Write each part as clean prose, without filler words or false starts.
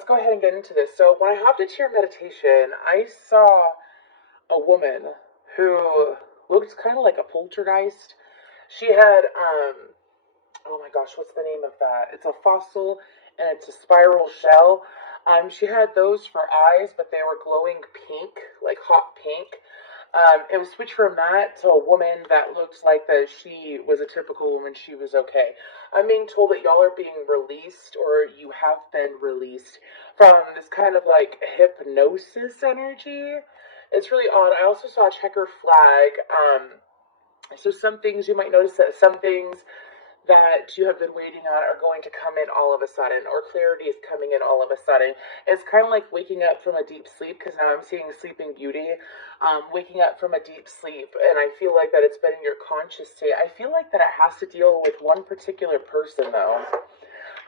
let's go ahead and get into this. So when I hopped into your meditation, I saw a woman who looked kind of like a poltergeist. She had, oh my gosh, what's the name of that? It's a fossil and it's a spiral shell. She had those for eyes, but they were glowing pink, like hot pink. It was switched from that to a woman that looked like that she was a typical woman. She was okay. I'm being told that y'all are being released, or you have been released from this kind of like hypnosis energy. It's really odd. I also saw a checkered flag. So some things you might notice that some things that you have been waiting on are going to come in all of a sudden, or clarity is coming in all of a sudden. It's kind of like waking up from a deep sleep, because now I'm seeing Sleeping Beauty, waking up from a deep sleep, and I feel like that it's been in your conscious state. I feel like that it has to deal with one particular person, though.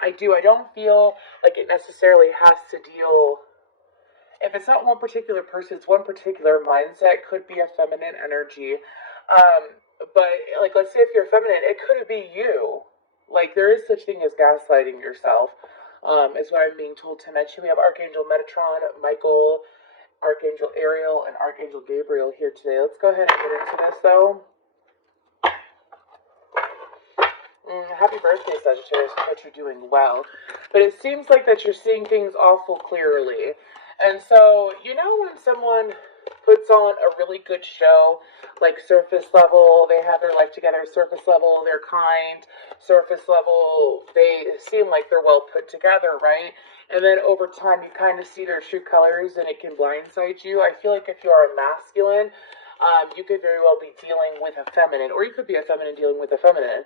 I do. I don't feel like it necessarily has to deal. If it's not one particular person, it's one particular mindset. Could be a feminine energy. But, like, let's say if you're feminine, it could be you. Like, there is such thing as gaslighting yourself, is what I'm being told to mention. We have Archangel Metatron, Michael, Archangel Ariel, and Archangel Gabriel here today. Let's go ahead and get into this, though. Happy birthday, Sagittarius. Hope that you're doing well. But it seems like that you're seeing things awful clearly. And so, you know when someone puts on a really good show, like surface level, they have their life together, surface level, they're kind, surface level, they seem like they're well put together, right? And then over time, you kind of see their true colors and it can blindside you. I feel like if you are a masculine, you could very well be dealing with a feminine, or you could be a feminine dealing with a feminine.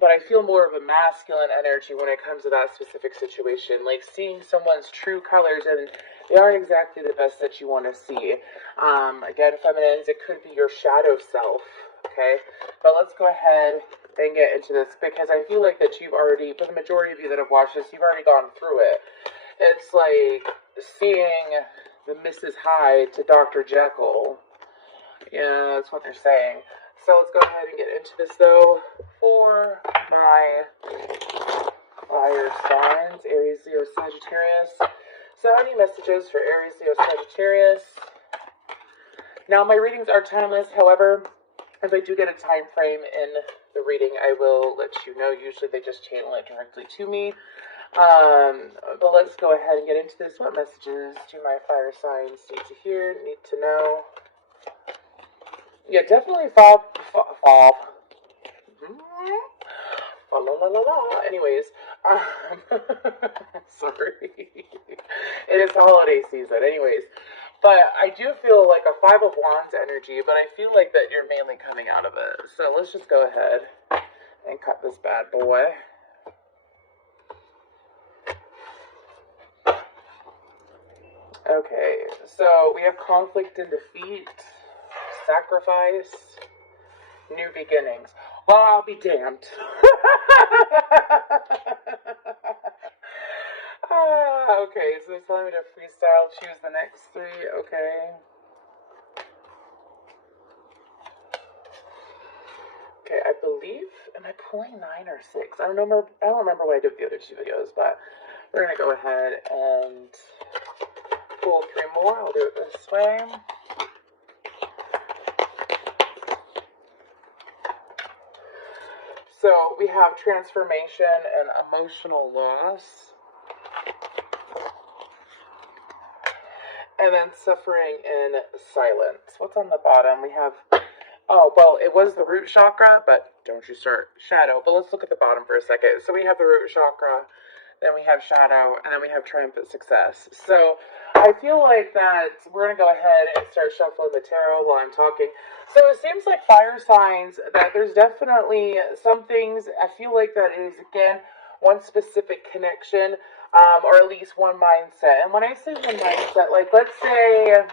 But I feel more of a masculine energy when it comes to that specific situation, like seeing someone's true colors, and they aren't exactly the best that you want to see. Again, feminines, it could be your shadow self, okay? But let's go ahead and get into this, because I feel like that you've already, for the majority of you that have watched this, you've already gone through it. It's like seeing the Mrs. Hyde to Dr. Jekyll. Yeah, that's what they're saying. So let's go ahead and get into this, though, for my fire signs, Aries, Leo, Sagittarius. So any messages for Aries, Leo, Sagittarius? Now, my readings are timeless. However, if I do get a time frame in the reading, I will let you know. Usually they just channel it directly to me. But let's go ahead and get into this. What messages do my fire signs need to hear, need to know? Yeah, definitely fall. La la la la. Anyways, sorry. It is the holiday season. Anyways, but I do feel like a Five of Wands energy, but I feel like that you're mainly coming out of it. So let's just go ahead and cut this bad boy. Okay, so we have conflict and defeat, sacrifice, new beginnings. Well, I'll be damned. Okay, so it's telling me to freestyle, choose the next three, okay. Okay, I believe, am I pulling 9 or 6? I don't remember what I did with the other two videos, but we're going to go ahead and pull 3 more. I'll do it this way. So we have transformation and emotional loss. And then suffering in silence. What's on the bottom? We have, oh, well, it was the root chakra, but don't you start shadow. But let's look at the bottom for a second. So we have the root chakra, then we have shadow, and then we have triumphant success. So I feel like that we're going to go ahead and start shuffling the tarot while I'm talking. So it seems like fire signs, that there's definitely some things, I feel like that is, again, one specific connection, or at least one mindset. And when I say one mindset, like let's say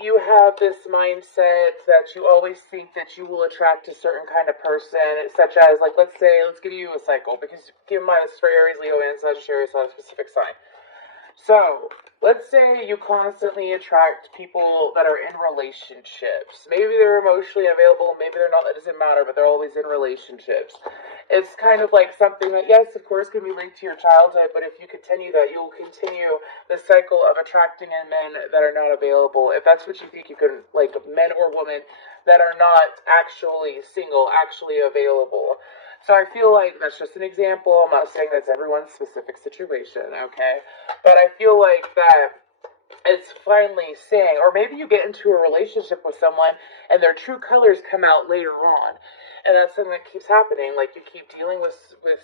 you have this mindset that you always think that you will attract a certain kind of person, such as, like, let's give you a cycle, because keep in mind it's for Aries, Leo, and Sagittarius on a specific sign. So, let's say you constantly attract people that are in relationships. Maybe they're emotionally available, maybe they're not, that doesn't matter, but they're always in relationships. It's kind of like something that, yes, of course, can be linked to your childhood, but if you continue that, you will continue the cycle of attracting in men that are not available. If that's what you think you can, like men or women that are not actually single, actually available. So I feel like that's just an example. I'm not saying that's everyone's specific situation, okay? But I feel like that it's finally saying, or maybe you get into a relationship with someone and their true colors come out later on. And that's something that keeps happening. Like you keep dealing with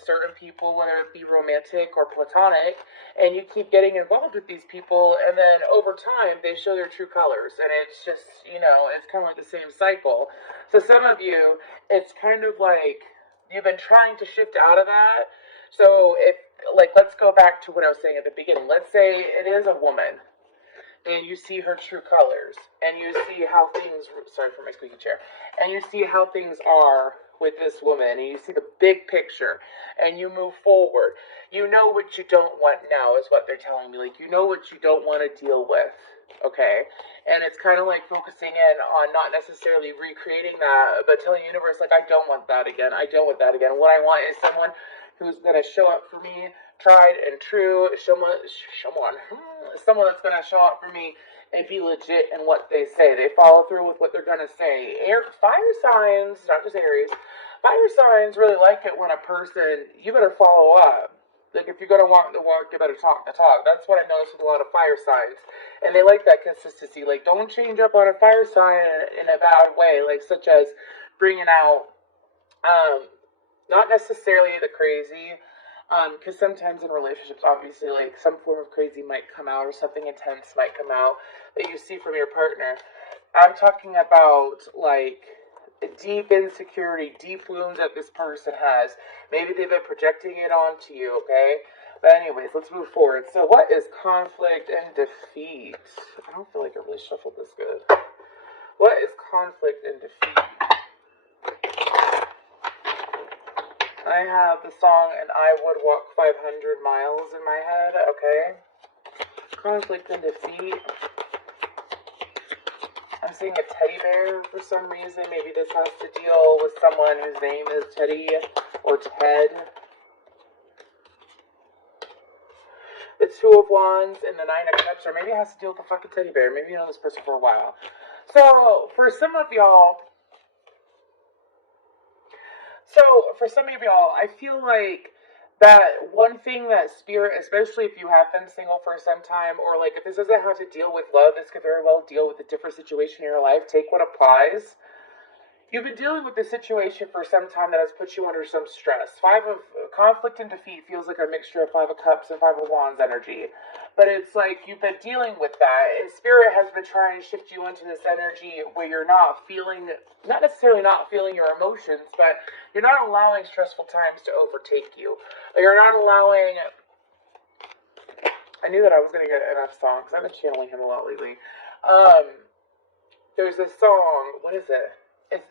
certain people, whether it be romantic or platonic, and you keep getting involved with these people, and then over time they show their true colors. And it's just, it's kind of like the same cycle. So some of you, it's kind of like you've been trying to shift out of that. So if, like, let's go back to what I was saying at the beginning. Let's say it is a woman and you see her true colors, and you see how things, sorry for my squeaky chair, and you see how things are with this woman, and you see the big picture, and you move forward. You know what you don't want now, is what they're telling me. Like, you know what you don't want to deal with, okay? And it's kind of like focusing in on not necessarily recreating that, but telling the universe, like, I don't want that again. I don't want that again. What I want is someone who's going to show up for me, tried and true, someone that's going to show up for me and be legit in what they say. They follow through with what they're going to say. Fire signs, not just Aries, fire signs really like it when a person, you better follow up. Like, if you're going to walk the walk, you better talk the talk. That's what I noticed with a lot of fire signs. And they like that consistency. Like, don't change up on a fire sign in a bad way. Like, such as bringing out, not necessarily the crazy, because sometimes in relationships, obviously, like, some form of crazy might come out or something intense might come out that you see from your partner. I'm talking about, like, deep insecurity, deep wounds that this person has. Maybe they've been projecting it onto you, okay? But anyways, let's move forward. So what is conflict and defeat? I don't feel like I really shuffled this good. What is conflict and defeat? I have the song "And I Would Walk 500 Miles" in my head, okay? Conflict and defeat. I'm seeing a teddy bear for some reason. Maybe this has to deal with someone whose name is Teddy or Ted. The Two of Wands and the Nine of Cups, or maybe it has to deal with the fucking teddy bear. Maybe you know this person for a while. So, for some of y'all, I feel like that one thing that spirit, especially if you have been single for some time, or like if this doesn't have to deal with love, this could very well deal with a different situation in your life. Take what applies. You've been dealing with this situation for some time that has put you under some stress. Five of conflict and defeat feels like a mixture of Five of Cups and Five of Wands energy. But it's like you've been dealing with that, and Spirit has been trying to shift you into this energy where you're not necessarily not feeling your emotions, but you're not allowing stressful times to overtake you. You're not allowing. I knew that I was going to get enough songs. I've been channeling him a lot lately. There's this song. What is it?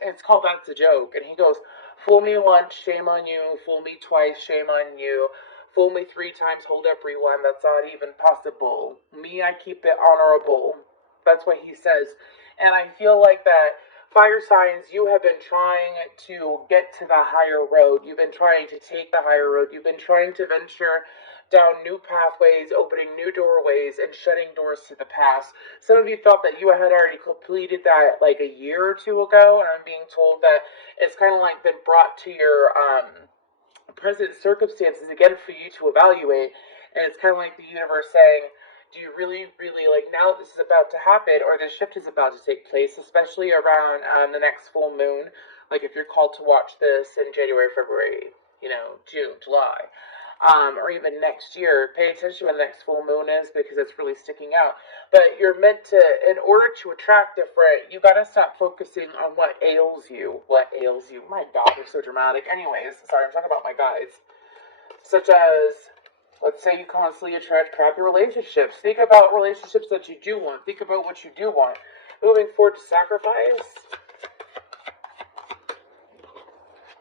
It's called "That's a Joke," and he goes, "Fool me once, shame on you. Fool me twice, shame on you. Fool me 3 times, hold up, rewind. That's not even possible. Me, I keep it honorable." That's what he says, and I feel like that. Fire signs, you have been trying to get to the higher road. You've been trying to take the higher road. You've been trying to venture down new pathways, opening new doorways, and shutting doors to the past. Some of you thought that you had already completed that like a year or two ago, and I'm being told that it's kind of like been brought to your present circumstances again for you to evaluate, and it's kind of like the universe saying, do you really, really, like, now this is about to happen, or this shift is about to take place, especially around the next full moon, like if you're called to watch this in January, February, June, July, or even next year, pay attention when the next full moon is, because it's really sticking out. But you're meant to, in order to attract different, you gotta stop focusing on what ails you. My God, they're so dramatic. Anyways, sorry, I'm talking about my guides. Such as, let's say you constantly attract crappy relationships. Think about relationships that you do want. Think about what you do want. Moving forward to sacrifice.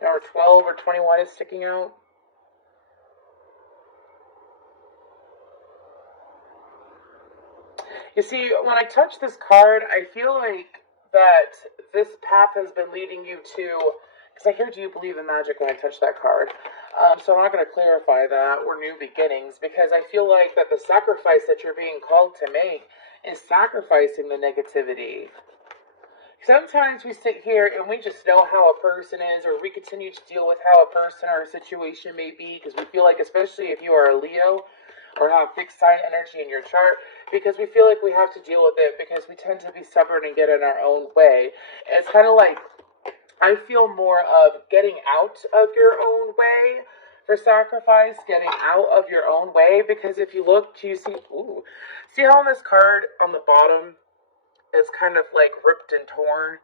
Number 12 or 21 is sticking out. You see, when I touch this card, I feel like that this path has been leading you to, because I hear, do you believe in magic when I touch that card? So I'm not going to clarify that, or new beginnings, because I feel like that the sacrifice that you're being called to make is sacrificing the negativity. Sometimes we sit here and we just know how a person is, or we continue to deal with how a person or a situation may be, because we feel like, especially if you are a Leo or have fixed sign energy in your chart, because we feel like we have to deal with it, because we tend to be stubborn and get in our own way. And it's kind of like, I feel more of getting out of your own way for sacrifice, getting out of your own way, because if you look, you see, see how on this card on the bottom, it's kind of like ripped and torn,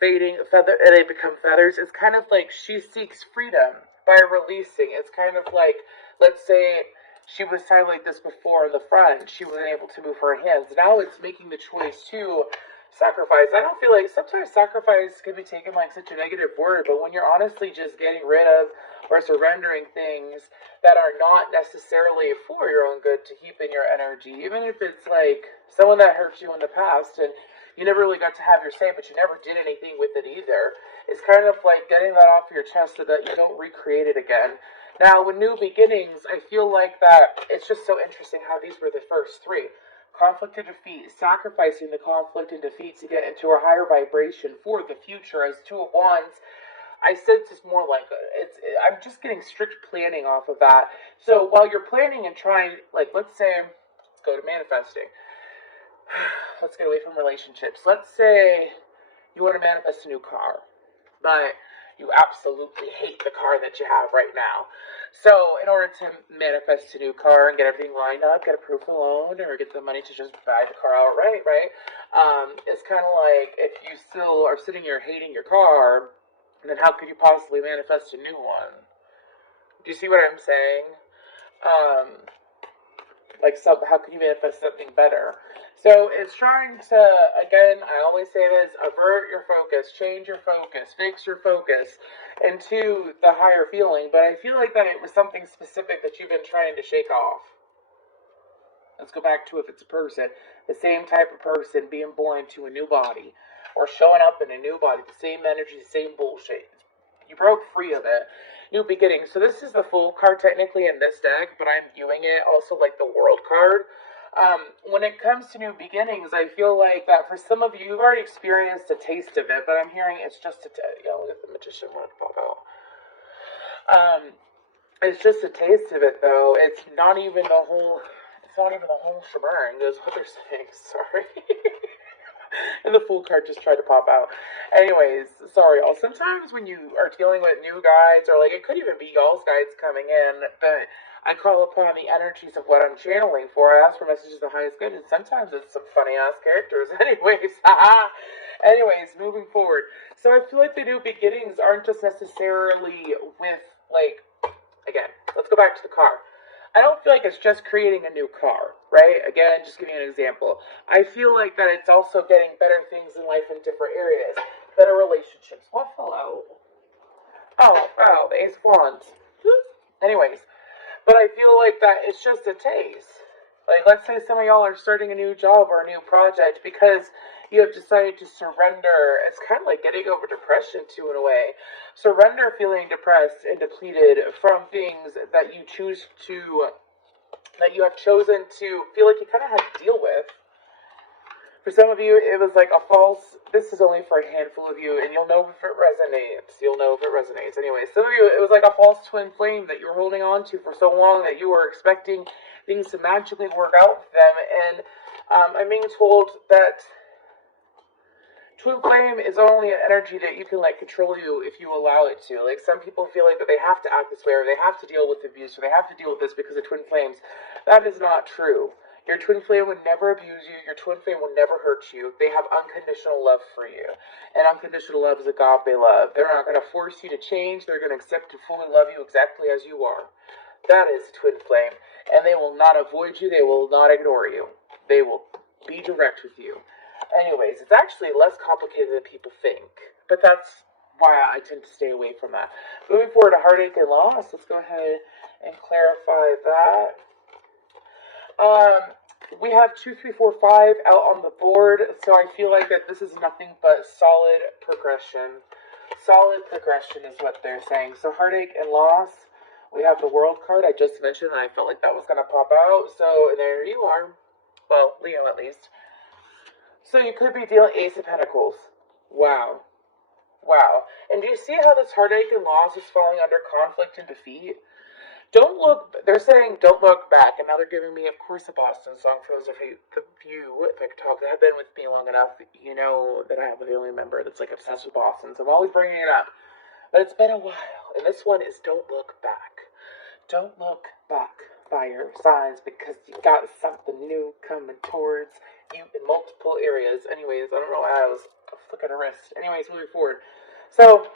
fading, feather, and they become feathers. It's kind of like she seeks freedom by releasing. It's kind of like, let's say she was tied like this before in the front. She wasn't able to move her hands. Now it's making the choice to sacrifice. I don't feel like, sometimes sacrifice can be taken like such a negative word, but when you're honestly just getting rid of or surrendering things that are not necessarily for your own good to keep in your energy, even if it's like someone that hurt you in the past and you never really got to have your say, but you never did anything with it either. It's kind of like getting that off your chest so that you don't recreate it again. Now, with new beginnings, I feel like that it's just so interesting how these were the first three. Conflict and defeat, sacrificing the conflict and defeat to get into a higher vibration for the future as Two of Wands. I said it's more like I'm just getting strict planning off of that. So while you're planning and trying, like, let's say, let's go to manifesting. Let's get away from relationships. Let's say you want to manifest a new car, but you absolutely hate the car that you have right now. So in order to manifest a new car and get everything lined up, get approved for loan, or get the money to just buy the car outright, right? It's kind of like, if you still are sitting here hating your car, then how could you possibly manifest a new one? Do you see what I'm saying? How can you manifest something better? So it's trying to, again, I always say this, avert your focus, change your focus, fix your focus into the higher feeling. But I feel like that it was something specific that you've been trying to shake off. Let's go back to if it's a person, the same type of person being born into a new body or showing up in a new body, the same energy, the same bullshit. You broke free of it. New beginning. So this is the Fool card technically in this deck, but I'm viewing it also like the World card. When it comes to new beginnings, I feel like that for some of you, you've already experienced a taste of it, but I'm hearing it's just look at the Magician want to pop out. It's just a taste of it, though. It's not even the whole shebang, is what they're saying. Sorry. And the Fool card just tried to pop out. Anyways, sorry, y'all. Sometimes when you are dealing with new guides, or like it could even be y'all's guides coming in, but I call upon the energies of what I'm channeling for. I ask for messages of the highest good, and sometimes it's some funny ass characters. Anyways, moving forward. So I feel like the new beginnings aren't just necessarily with, like, again, let's go back to the car. I don't feel like it's just creating a new car, right? Again, just giving you an example. I feel like that it's also getting better things in life in different areas. Better relationships. What fell out? Oh, the Ace of Wands. Anyways, but I feel like that it's just a taste. Like, let's say some of y'all are starting a new job or a new project because you have decided to surrender. It's kind of like getting over depression, too, in a way. Surrender feeling depressed and depleted from things that you have chosen to feel like you kind of have to deal with. For some of you, it was like a false, this is only for a handful of you, and you'll know if it resonates. Anyway, some of you, it was like a false twin flame that you were holding on to for so long that you were expecting things to magically work out for them. And I'm being told that twin flame is only an energy that you can let control you if you allow it to. Like, some people feel like that they have to act this way, or they have to deal with abuse, or they have to deal with this because of twin flames. That is not true. Your twin flame would never abuse you. Your twin flame will never hurt you. They have unconditional love for you. And unconditional love is agape love. They're not going to force you to change. They're going to accept to fully love you exactly as you are. That is a twin flame. And they will not avoid you. They will not ignore you. They will be direct with you. Anyways, it's actually less complicated than people think. But that's why I tend to stay away from that. Moving forward to heartache and loss, let's go ahead and clarify that. We have 2, 3, 4, 5 out on the board, so I feel like that this is nothing but solid progression. Solid progression is what they're saying. So heartache and loss. We have the World card I just mentioned, and I felt like that was going to pop out. So there you are. Well, Leo at least. So you could be dealing Ace of Pentacles. Wow. Wow. And do you see how this heartache and loss is falling under conflict and defeat? Don't look, they're saying don't look back, and now they're giving me, of course, a Boston song for those of you, if I could talk, that have been with me long enough, you know that I have a family member that's like obsessed with Boston, so I'm always bringing it up. But it's been a while, and this one is don't look back. Don't look back, fire signs, because you got something new coming towards you in multiple areas. Anyways, I don't know why I was flicking a wrist. Anyways, moving forward. So,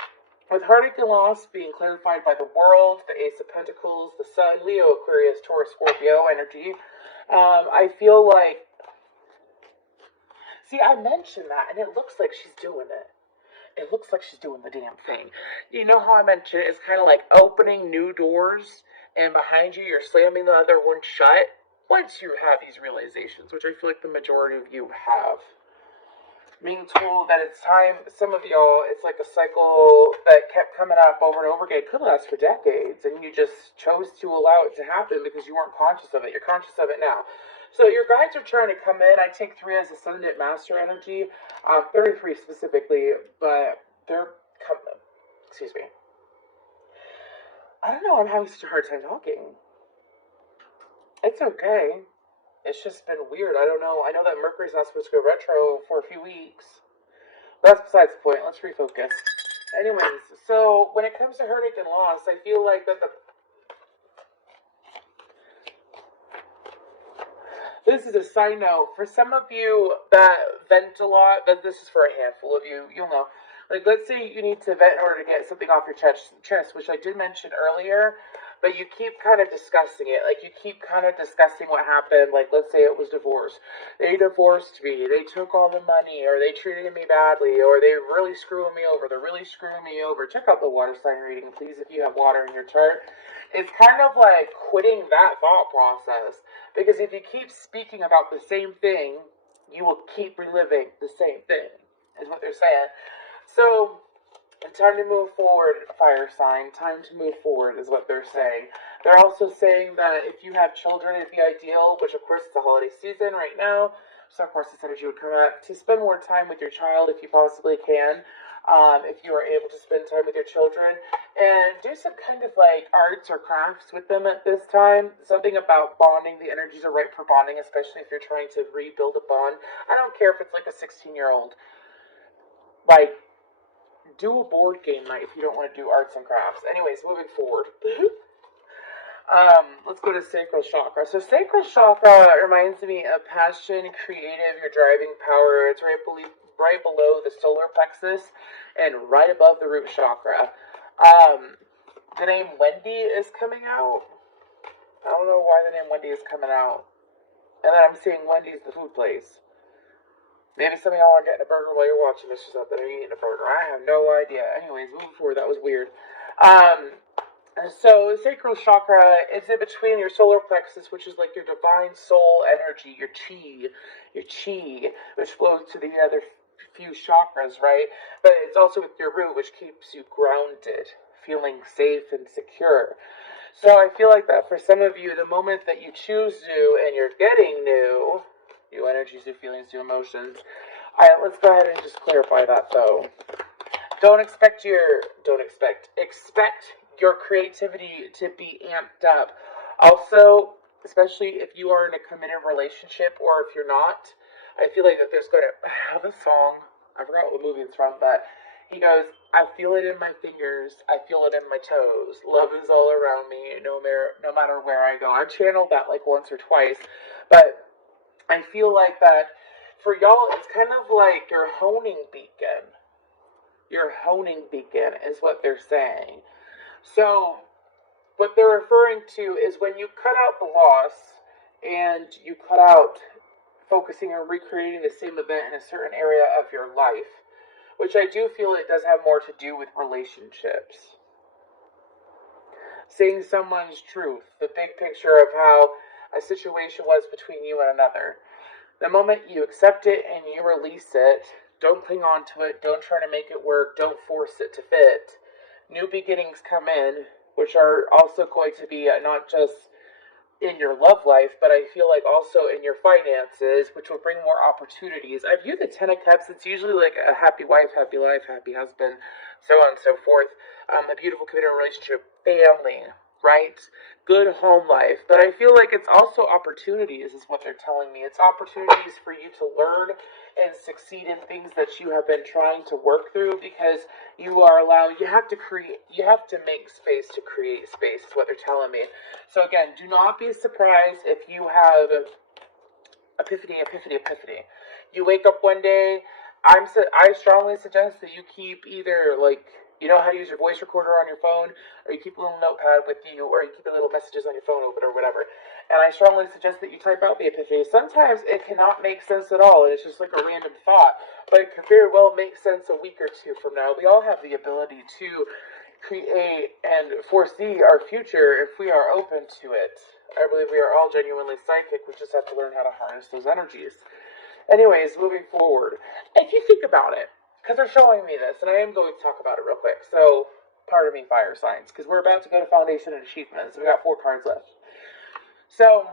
with heartache and loss being clarified by the World, the Ace of Pentacles, the Sun, Leo, Aquarius, Taurus, Scorpio energy, I feel like, see, I mentioned that, and it looks like she's doing it. It looks like she's doing the damn thing. You know how I mentioned it's kind of like opening new doors, and behind you, you're slamming the other one shut? Once you have these realizations, which I feel like the majority of you have. Being told that it's time, some of y'all, it's like a cycle that kept coming up over and over again. It could last for decades, and you just chose to allow it to happen because you weren't conscious of it. You're conscious of it now. So your guides are trying to come in. I take 3 as Ascendant Master energy, 33 specifically, but they're coming. Excuse me. I don't know, I'm having such a hard time talking. It's okay. It's just been weird. I don't know. I know that Mercury's not supposed to go retro for a few weeks. That's besides the point. Let's refocus. Anyways, so when it comes to heartache and loss, I feel like that this is a side note. For some of you that vent a lot, that this is for a handful of you, you'll know. Like, let's say you need to vent in order to get something off your chest, which I did mention earlier, but you keep kind of discussing it. Like, you keep kind of discussing what happened. Like, let's say it was divorce. They divorced me. They took all the money, or they treated me badly, or they really screwing me over. They're really screwing me over. Check out the water sign reading, please, if you have water in your chart. It's kind of like quitting that thought process. Because if you keep speaking about the same thing, you will keep reliving the same thing, is what they're saying. So, time to move forward, fire sign. Time to move forward is what they're saying. They're also saying that if you have children, it'd be ideal, which of course is the holiday season right now. So of course this energy would come out to spend more time with your child if you possibly can. If you are able to spend time with your children, and do some kind of like arts or crafts with them at this time. Something about bonding. The energies are right for bonding, especially if you're trying to rebuild a bond. I don't care if it's like a 16-year-old. Like, do a board game night if you don't want to do arts and crafts. Anyways, moving forward. Let's go to sacral chakra. So sacral chakra reminds me of passion, creative, your driving power. It's right below the solar plexus and right above the root chakra. The name Wendy is coming out. I don't know why the name Wendy is coming out. And then I'm seeing Wendy's the food place. Maybe some of y'all are getting a burger while you're watching this or something, or you're eating a burger. I have no idea. Anyways, moving forward, that was weird. So sacral chakra is in between your solar plexus, which is like your divine soul energy, your chi, which flows to the other few chakras, right? But it's also with your root, which keeps you grounded, feeling safe and secure. So I feel like that for some of you, the moment that you choose new and you're getting new energies, new feelings, new emotions. Alright, let's go ahead and just clarify that though. Expect your creativity to be amped up. Also, especially if you are in a committed relationship or if you're not, I feel like that there's going to have a song. I forgot what movie it's from, but he goes, I feel it in my fingers, I feel it in my toes. Love is all around me, no matter where I go. I channeled that like once or twice, but I feel like that for y'all, it's kind of like your honing beacon. Your honing beacon is what they're saying. So, what they're referring to is when you cut out the loss and you cut out focusing on recreating the same event in a certain area of your life, which I do feel it does have more to do with relationships. Seeing someone's truth, the big picture of how a situation was between you and another. The moment you accept it and you release it, don't cling on to it, don't try to make it work, don't force it to fit. New beginnings come in, which are also going to be not just in your love life, but I feel like also in your finances, which will bring more opportunities. I view the Ten of Cups, it's usually like a happy wife, happy life, happy husband, so on and so forth. A beautiful committed relationship, family, right? Good home life. But I feel like it's also opportunities, is what they're telling me. It's opportunities for you to learn and succeed in things that you have been trying to work through, because you are allowed, you have to create, you have to make space to create space, is what they're telling me. So again, do not be surprised if you have epiphany. You wake up one day. I strongly suggest that you keep either, like, you know how to use your voice recorder on your phone, or you keep a little notepad with you, or you keep the little messages on your phone open, or whatever. And I strongly suggest that you type out the epiphany. Sometimes it cannot make sense at all, and it's just like a random thought, but it could very well make sense a week or two from now. We all have the ability to create and foresee our future if we are open to it. I believe we are all genuinely psychic. We just have to learn how to harness those energies. Anyways, moving forward, if you think about it, because they're showing me this, and I am going to talk about it real quick. So, pardon me, fire signs, because we're about to go to Foundation and Achievements. We got 4 cards left. So,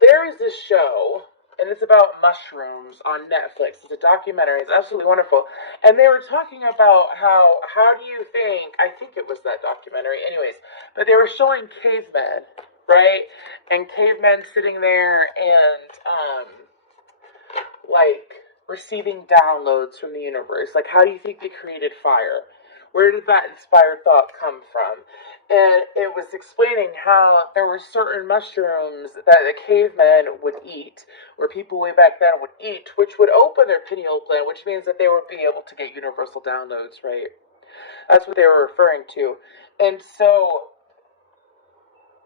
there is this show, and it's about mushrooms on Netflix. It's a documentary. It's absolutely wonderful. And they were talking about how do you think, I think it was that documentary, anyways, but they were showing cavemen, right? And cavemen sitting there and, like, receiving downloads from the universe. Like, how do you think they created fire? Where did that inspired thought come from? And it was explaining how there were certain mushrooms that the cavemen would eat, or people way back then would eat, which would open their pineal gland, which means that they would be able to get universal downloads, right? That's what they were referring to. And so,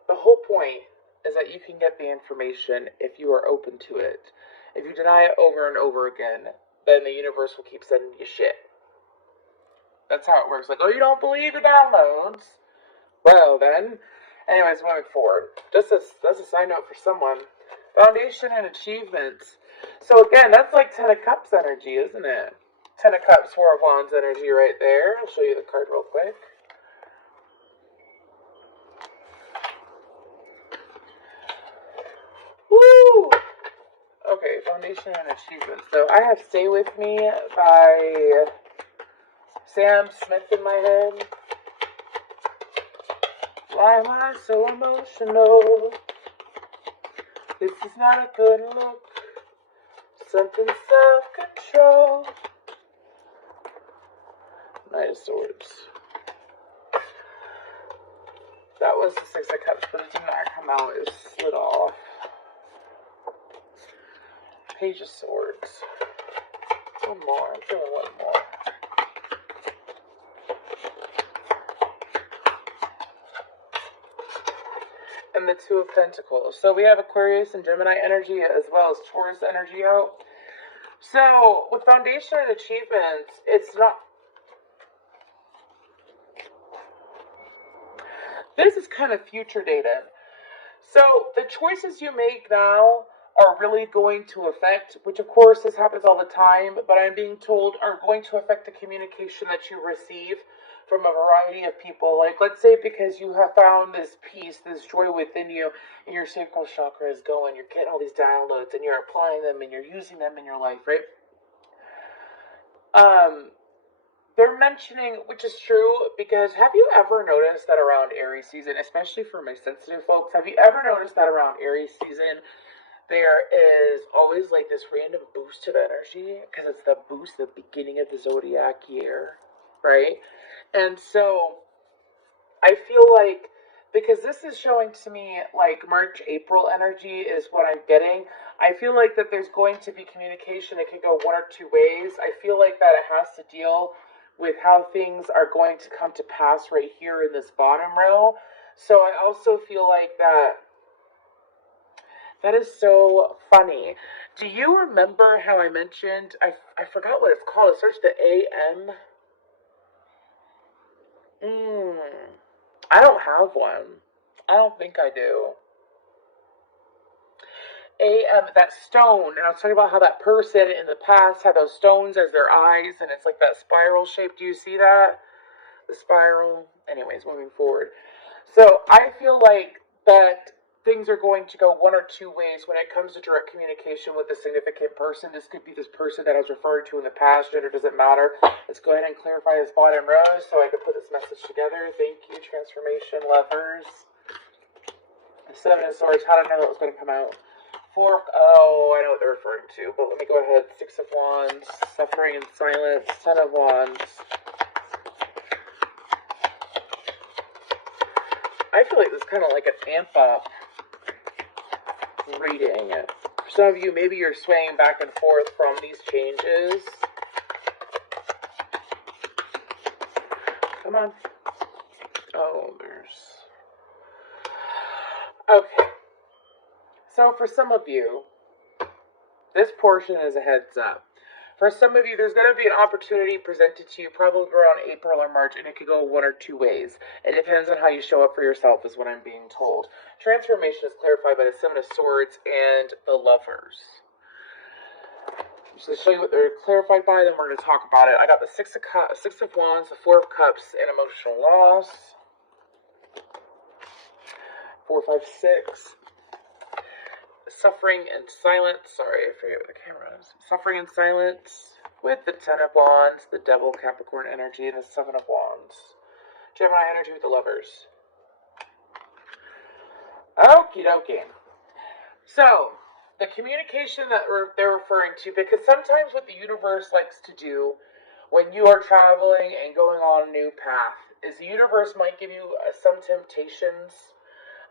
the whole point is that you can get the information if you are open to it. If you deny it over and over again, then the universe will keep sending you shit. That's how it works. Like, oh, you don't believe the downloads? Well, then. Anyways, moving forward. That's a side note for someone. Foundation and achievements. So again, that's like Ten of Cups energy, isn't it? Ten of Cups, Four of Wands energy right there. I'll show you the card real quick. Woo! Okay, Foundation and Achievements. So I have Stay With Me by Sam Smith in my head. Why am I so emotional? This is not a good look. Something self-control. Knight of Swords. That was the Six of Cups, but it did not come out. It slid off. Page of Swords. One more. I'm feeling one more. And the Two of Pentacles. So we have Aquarius and Gemini energy as well as Taurus energy out. So with Foundation and Achievements, it's not... This is kind of future dated. So the choices you make now are really going to affect, which of course this happens all the time, but I'm being told are going to affect the communication that you receive from a variety of people. Like, let's say because you have found this peace, this joy within you, and your sacral chakra is going, you're getting all these downloads, and you're applying them, and you're using them in your life, right? They're mentioning, which is true, because have you ever noticed that around Aries season, especially for my sensitive folks, have you ever noticed that around Aries season, there is always like this random boost of energy, because it's the boost, the beginning of the zodiac year, right? And so, I feel like, because this is showing to me like March, April energy is what I'm getting. I feel like that there's going to be communication. It can go one or two ways. I feel like that it has to deal with how things are going to come to pass right here in this bottom row. So I also feel like that is so funny. Do you remember how I mentioned, I forgot what it's called. I searched the AM. I don't have one. I don't think I do. that stone, and I was talking about how that person in the past had those stones as their eyes, and it's like that spiral shape. Do you see that? The spiral. Anyways, moving forward. So I feel like that things are going to go one or two ways when it comes to direct communication with a significant person. This could be this person that I was referring to in the past. Gender doesn't matter. Let's go ahead and clarify this bottom row so I can put this message together. Thank you, transformation lovers. Seven of Swords. How did I know that was going to come out? Oh, I know what they're referring to, but let me go ahead. Six of Wands, suffering in silence. 10 of Wands. I feel like this is kind of like an amp up reading. For some of you, maybe you're swaying back and forth from these changes. Come on. Oh, there's... Okay. So for some of you, this portion is a heads up. For some of you, there's going to be an opportunity presented to you probably around April or March, and it could go one or two ways. It depends on how you show up for yourself, is what I'm being told. Transformation is clarified by the Seven of Swords and the Lovers. So to show you what they're clarified by, then we're going to talk about it. I got the Six of Wands, the Four of Cups, and emotional loss. 4, 5, 6. Suffering and silence. Sorry, I forget what the camera is. Suffering and silence with the 10 of Wands, the Devil, Capricorn energy, and the 7 of Wands. Gemini energy with the Lovers. Okie dokie. So, the communication that they're referring to, because sometimes what the universe likes to do when you are traveling and going on a new path is the universe might give you some temptations.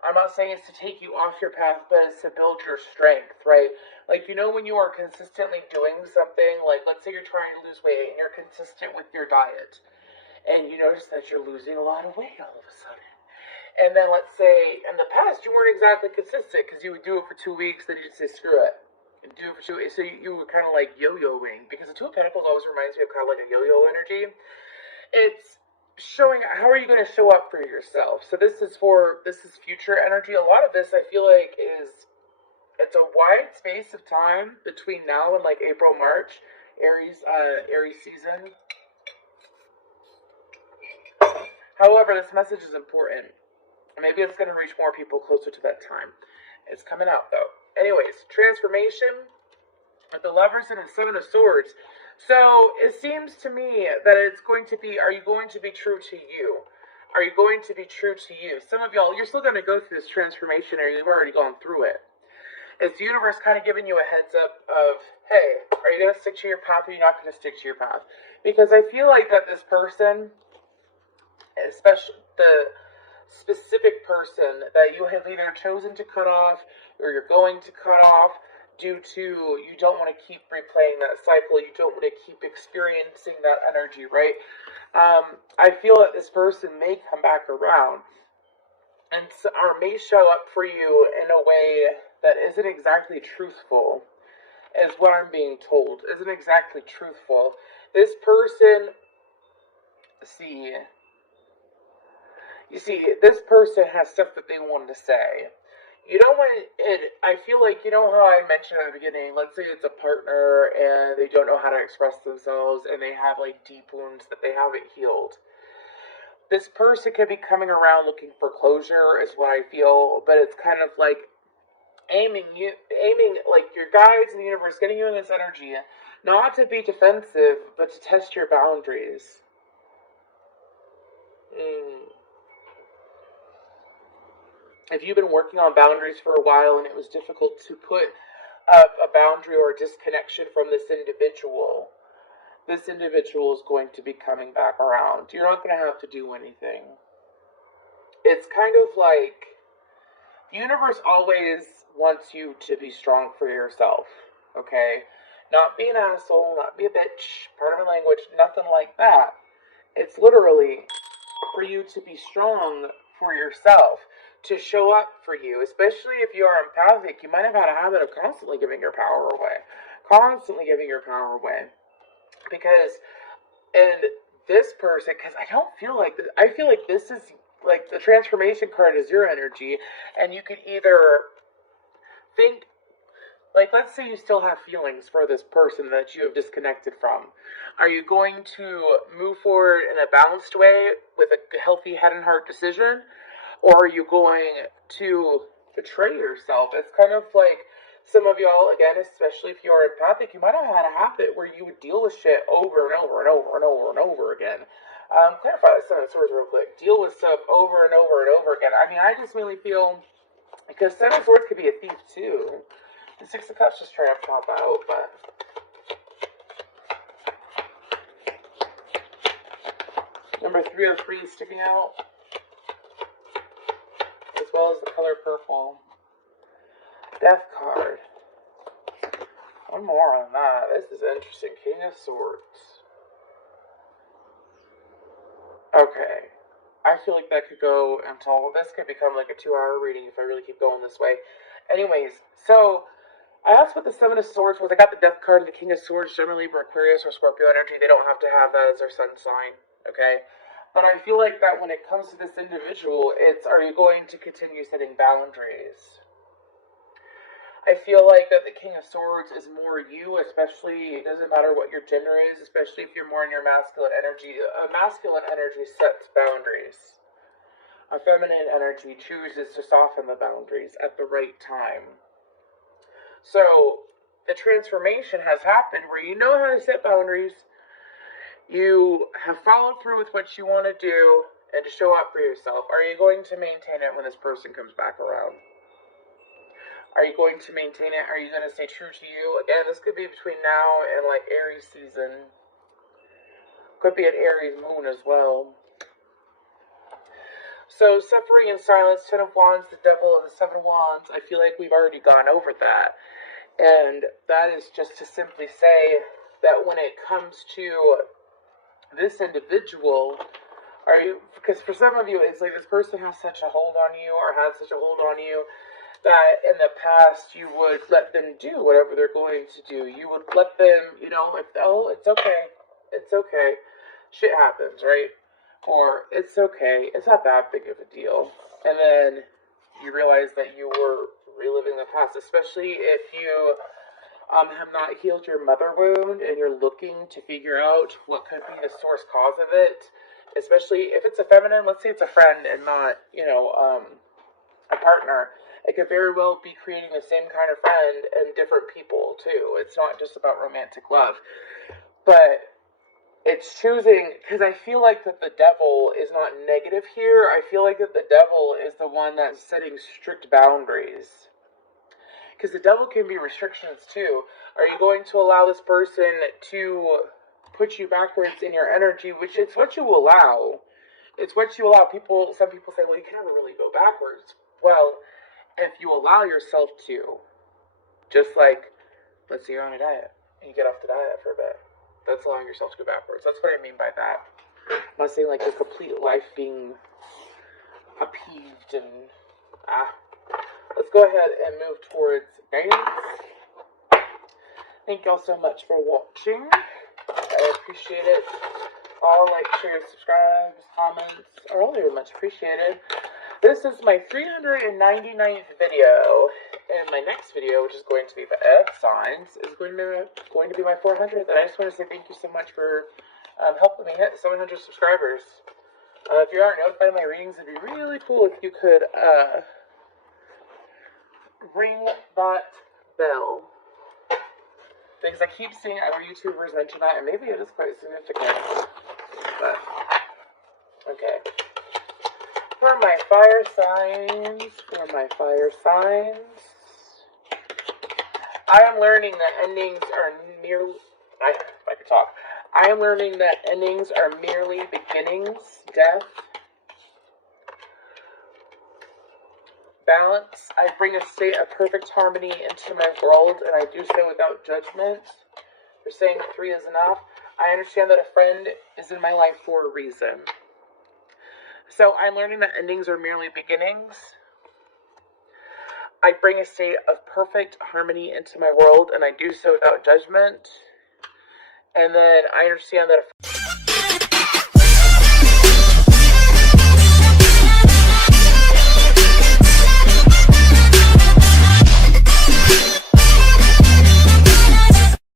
I'm not saying it's to take you off your path, but it's to build your strength, right? Like, you know, when you are consistently doing something, like, let's say you're trying to lose weight and you're consistent with your diet, and you notice that you're losing a lot of weight all of a sudden. And then let's say in the past you weren't exactly consistent because you would do it for 2 weeks, then you'd say, screw it. And do it for 2 weeks. So you were kind of like yo-yoing, because the Two of Pentacles always reminds me of kind of like a yo-yo energy. It's showing how are you going to show up for yourself. So this is future energy. A lot of this I feel like it's a wide space of time between now and like April, March, Aries season. However, this message is important. Maybe it's going to reach more people closer to that time. It's coming out though. Anyways, transformation with the Lovers and the Seven of Swords. So it seems to me that it's going to be, are you going to be true to you? Are you going to be true to you? Some of y'all, you're still going to go through this transformation, or you've already gone through it. It's the universe kind of giving you a heads up of, hey, are you going to stick to your path, or are you not going to stick to your path? Because I feel like that this person, especially the specific person that you have either chosen to cut off, or you're going to cut off, due to you don't want to keep replaying that cycle, you don't want to keep experiencing that energy, right? I feel that this person may come back around and or may show up for you in a way that isn't exactly truthful, is what I'm being told. Isn't exactly truthful. This person, you see, this person has stuff that they want to say. You don't want it. I feel like, you know how I mentioned at the beginning, let's say it's a partner and they don't know how to express themselves and they have like deep wounds that they haven't healed. This person could be coming around looking for closure, is what I feel, but it's kind of like aiming like your guides in the universe, getting you in this energy, not to be defensive, but to test your boundaries. If you've been working on boundaries for a while and it was difficult to put up a boundary or a disconnection from this individual is going to be coming back around. You're not going to have to do anything. It's kind of like the universe always wants you to be strong for yourself, okay? Not be an asshole, not be a bitch, pardon my language, nothing like that. It's literally for you to be strong for yourself, to show up for you, especially if you are empathic. You might have had a habit of constantly giving your power away. Because, and this person, because I don't feel like this, I feel like this is, like, the transformation card is your energy, and you could either think, Like, let's say you still have feelings for this person that you have disconnected from. Are you going to move forward in a balanced way with a healthy head and heart decision? Or are you going to betray yourself? It's kind of like some of y'all, again, especially if you're empathic, you might have had a habit where you would deal with shit over and over and over and over and over again. Clarify that sentence real quick. Deal with stuff over and over and over again. I mean, I just really feel, because Seven of Swords could be a thief too. The Six of Cups just trying to pop out, but number 303 is sticking out, as well as the color purple. Death card. One more on that. This is interesting. King of Swords. Okay. I feel like that could go until, this could become like a 2-hour reading if I really keep going this way. Anyways, so I asked what the Seven of Swords was. I got the Death card and the King of Swords. Generally, for Aquarius or Scorpio energy, they don't have to have that as their sun sign, okay? But I feel like that when it comes to this individual, it's, are you going to continue setting boundaries? I feel like that the King of Swords is more you, especially, it doesn't matter what your gender is, especially if you're more in your masculine energy. A masculine energy sets boundaries. A feminine energy chooses to soften the boundaries at the right time. So, the transformation has happened where you know how to set boundaries, you have followed through with what you want to do, and to show up for yourself. Are you going to maintain it when this person comes back around? Are you going to maintain it? Are you going to stay true to you? Again, this could be between now and like Aries season. Could be an Aries moon as well. So, suffering in silence, 10 of Wands, the Devil, and the 7 of Wands. I feel like we've already gone over that. And that is just to simply say that when it comes to this individual, are you, because for some of you, it's like this person has such a hold on you, or had such a hold on you, that in the past you would let them do whatever they're going to do. You would let them, you know, if, oh, it's okay. It's okay. Shit happens, right? Or, it's okay. It's not that big of a deal. And then you realize that you were reliving the past, especially if you have not healed your mother wound and you're looking to figure out what could be the source cause of it. Especially if it's a feminine, let's say it's a friend and not, you know, a partner. It could very well be creating the same kind of friend and different people too. It's not just about romantic love. But it's choosing, because I feel like that the devil is not negative here. I feel like that the devil is the one that's setting strict boundaries. Because the devil can be restrictions too. Are you going to allow this person to put you backwards in your energy, which it's what you allow. It's what you allow. Some people say, well, you can never really go backwards. Well, if you allow yourself to, just like, let's say you're on a diet, and you get off the diet for a bit. That's allowing yourself to go backwards. That's what I mean by that. I'm not saying like your complete life being upheaved and, Let's go ahead and move towards guidance. Thank y'all so much for watching. I appreciate it. All like, share, subscribe, comments are all very much appreciated. This is my 399th video, and my next video, which is going to be the F signs, is going to be my 400th. And I just want to say thank you so much for helping me hit 700 subscribers. If you aren't notified of my readings, it'd be really cool if you could ring that bell. Because I keep seeing other YouTubers mention that, and maybe it is quite significant. But, okay. For my fire signs, I am learning that endings are merely, if I could talk, I am learning that endings are merely beginnings. Death. Balance. I bring a state of perfect harmony into my world, and I do so without judgment. You're saying 3 is enough. I understand that a friend is in my life for a reason. So I'm learning that endings are merely beginnings. I bring a state of perfect harmony into my world, and I do so without judgment. And then I understand that